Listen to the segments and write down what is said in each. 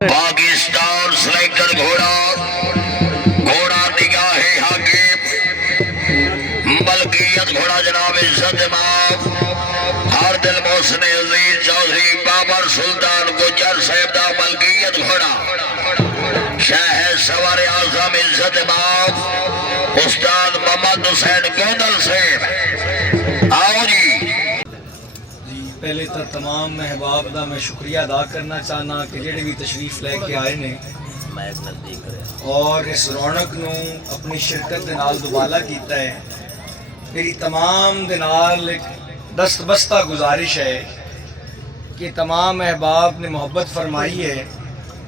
Pakistan slider घोड़ा घोड़ा निगाहे हाकिम मलकियत घोड़ा जनाब इज्जत इमाम हर दिल मोहसिन अजीज चौधरी बाबर सुल्तान गुजर साहब दा मलकियत घोड़ा शाह सवार आजम इज्जत इमाम उस्ताद मोहम्मद हुसैन गोंदल साहब आओ जी। पहले तो तमाम महबाब का मैं शुक्रिया अदा करना चाहना कि जेडे भी तशरीफ लैके आए ने और इस रौनक नू अपनी शिरकत दे नाल दुबाला कीता है। मेरी तमाम दे नाल एक दस्तबस्ता गुजारिश है कि तमाम महबाब ने मोहब्बत फरमाई है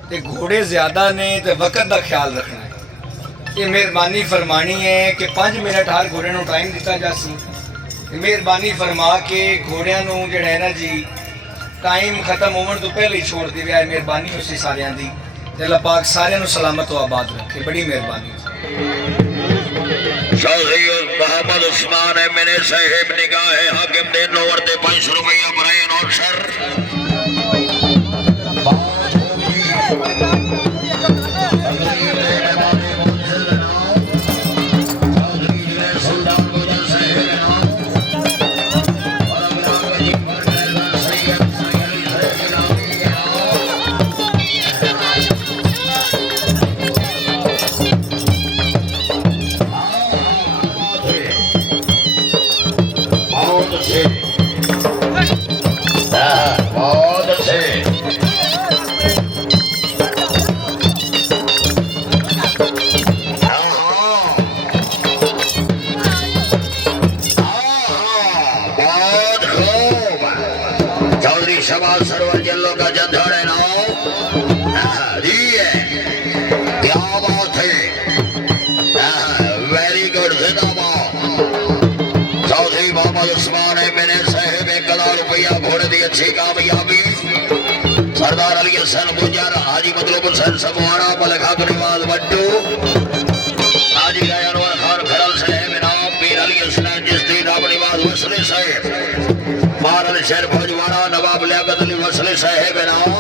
कि घोड़े ज़्यादा ने तो वक्त का ख्याल रखना है। ये मेहरबानी फरमानी है कि 5 मिनट हर घोड़े को टाइम दिता जासी। मेहरबानी फरमा के घोड़िया जड़ा है ना जी टाइम खत्म होने तो पहले ही छोड़ दी है। मेहरबानी उसी सारिया की अल्लाह पाक सारिया सलामत व आबाद रखे। बड़ी मेहरबानी। मोहम्मद उस्मान है मेरे साहिब निगाह है हाकिम दे नोवर दे 500 रुपया ब्रायन और सर शबाज सरवर जल्लो का जंधड़ है क्या बात है। वेरी गुड जिंदाबाद। चौधरी मोहम्मद उस्मान है मैंने साहेब 1 लाख रुपया घोड़े की अच्छी कामयाबी सरदार अली हसन गुजर हाजी मतलब हुसैन सबवाड़ा मलखा निवाज बट्टू हाजी अनवर खान खरल साहेब इनाम पीर अली हसन जिसदी नाम निवाज वसले साहेब मारल शहर भोजवाड़ा नवाब लियाकत अली वसले साहेब इनाम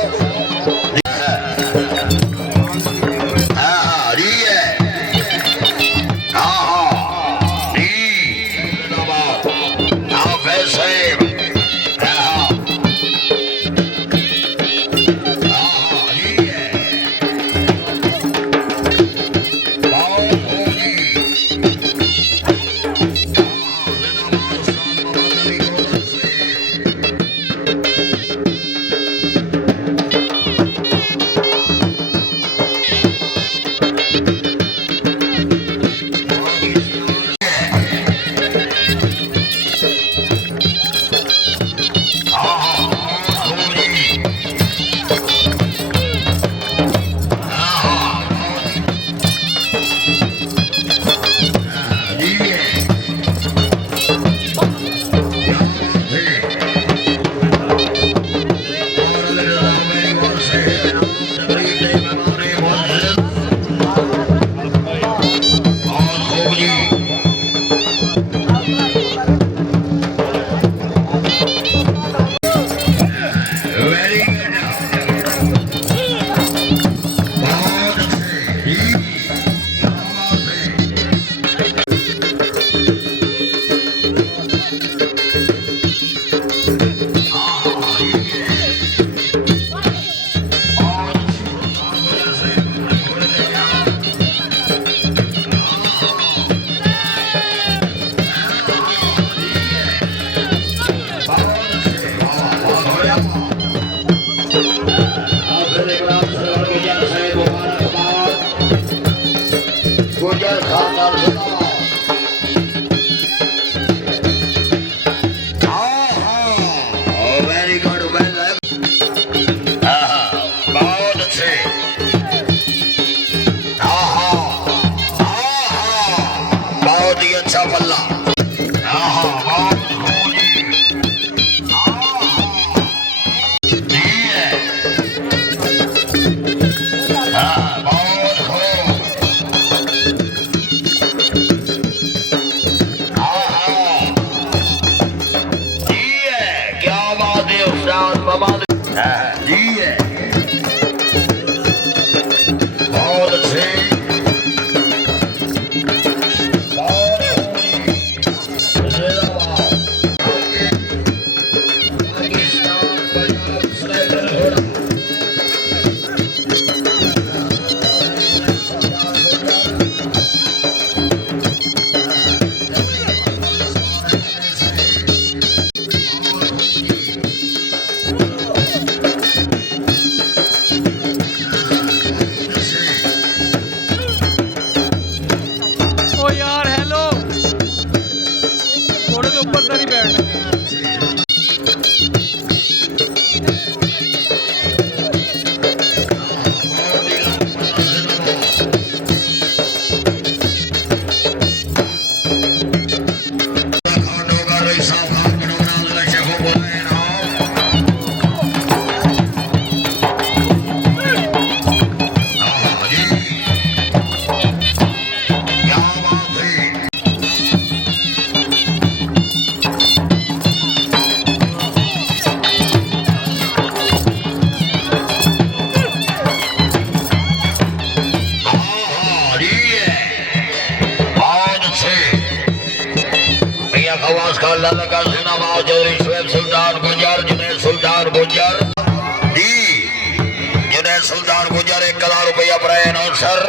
सुल्तान गुजर 1,000 रुपया प्रायण अवसर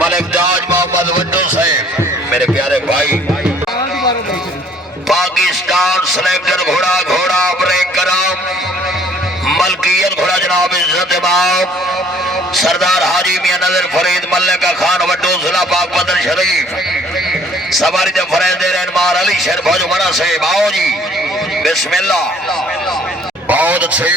मलिक ताज मोहम्मद वड्डो साहब मेरे प्यारे भाई पाकिस्तान सिलेक्टर घोड़ा घोड़ा ब्रेक कराम मलकियत घोड़ा जनाब इज्जत बाब सरदार हाजी मियां नजर फरीद मल्लिका खान वड्डो जिला पाक बदर शरीफ सवारी दे फरेज दे रहनमार अली शेर भोज मरा से आओ जी बिस्मिल्लाह बहुत अच्छे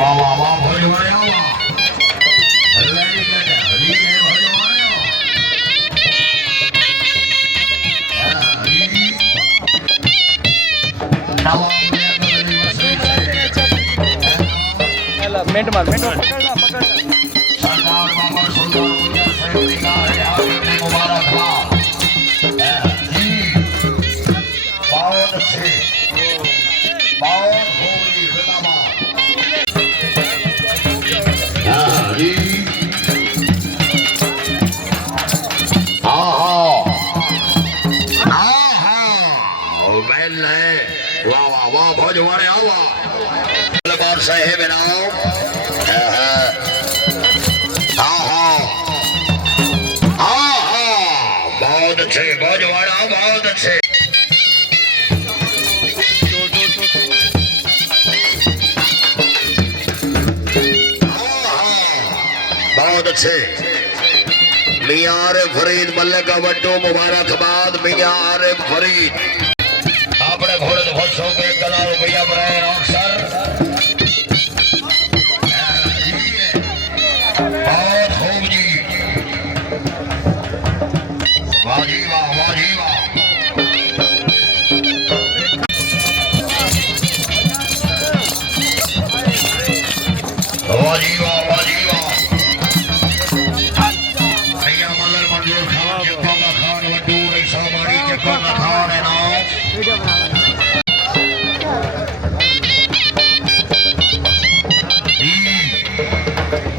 वाह वाह वाह भोज मरे आओ मिनट मार पकड़ना सरदार बाबा सुल्तान गुजर साहब निकाल है मुबारकबाद बहुत अच्छे बहुत होली वाह वाह वाह भोज वाले आवा साहेब नाम बहुत अच्छे भोज वाला बहुत अच्छे बहुत अच्छे मियां आरिफ फरीद मल्लिका वड्डो मुबारकबाद मियां आरिफ फरीद अपने घोड़े तो खुश हो गए 1,000 रुपया बनाए अवसर बहुत खूब जी वाह जी वाह वाह जी वाह वाह जी वाह वाह जी वाह भैया मदर मंजूर खान जक्को का खान वड्डू ऐसा मारी जक्को का खान है नाम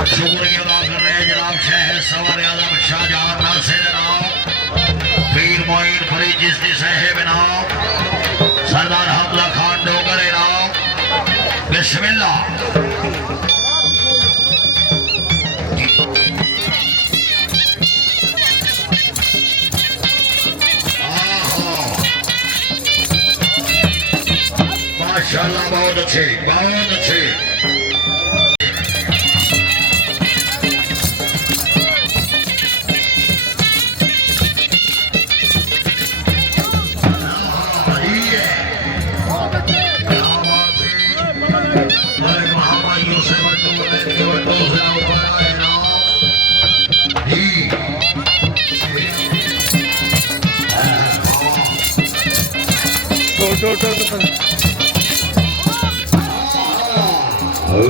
शुक्रिया अदा कर रहे हैं जनाब शहर सवार आजम शाहजहां नासिर नाम पीर मोइन फरीद चिश्ती साहब नाम सरदार हमला खान डोगर नाम बिस्मिल्लाह माशाल्लाह बहुत अच्छे बहुत अच्छे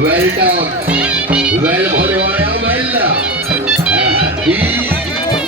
well done well